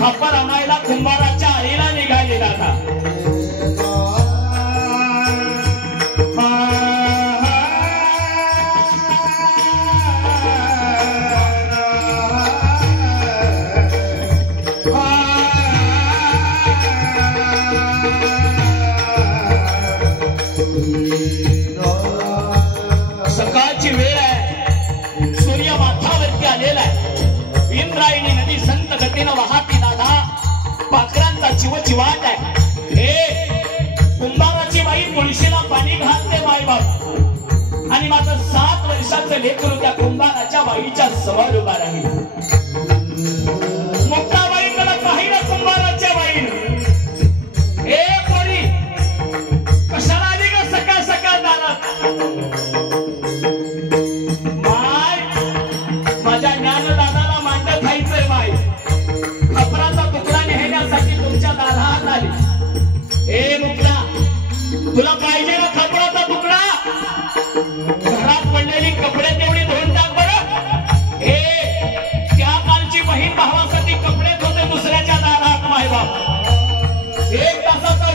खापर आणायला कुंभाराच्या आईला निघालेला था। सकाळची वेळ आहे, सूर्य माथावरती आलेला आहे, इंद्रायणी नदी संत गतीनं वाहती दादा, पाखरांचा चिवचिवाट आहे। हे कुंभाराची बाई तुळशीला पाणी घालते मायबाप, आणि माझं 7 वर्षाचं लेकरू त्या कुंभाराच्या बाईच्या समोर उभा राहील। मुक्ताबाईकडे पाहिलं कुंभाराच्या बाईनं, हे पोरी कशाला आली का सकाळ सकाळ दारात? माझ्या ज्ञानदादाला मांड खायचंय बाई, खपराचा तुकडा नेण्यासाठी तुमच्या दारात आली। हे मुक्ता, तुला पाहिजे ना खपराचा तुकडा? घरात पडलेली कपडे तेवढी धुवून टाक बरं। हे त्या कालची बहीण भावासाठी कपडे धुते दुसऱ्याच्या दारात मायबाप। 1 तासाचा